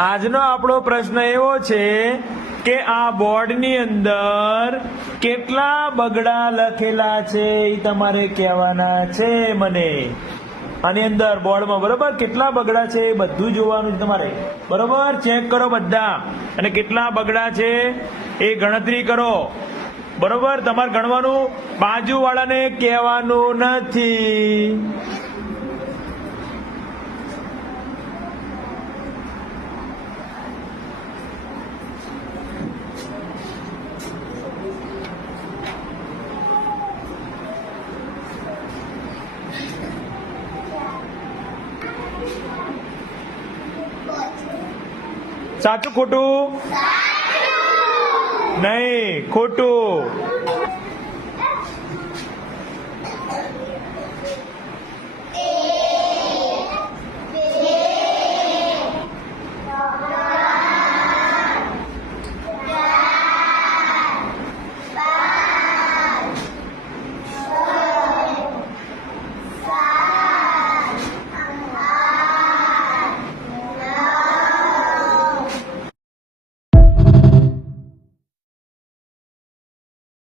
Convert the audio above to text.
આજનો આપણો પ્રશ્ન એવો છે કે આ બોર્ડની અંદર કેટલા બગડા લખેલા છે એ તમારે કહેવાના છે મને. આની અંદર બોર્ડમાં બરોબર કેટલા બગડા છે એ બધું જોવાનું છે તમારે. બરોબર, ચેક કરો બધા અને કેટલા બગડા છે એ ગણતરી કરો. બરોબર, તમારે ગણવાનું, બાજુવાળાને કહેવાનું નથી. સાચું ખોટું? નહીં, ખોટું.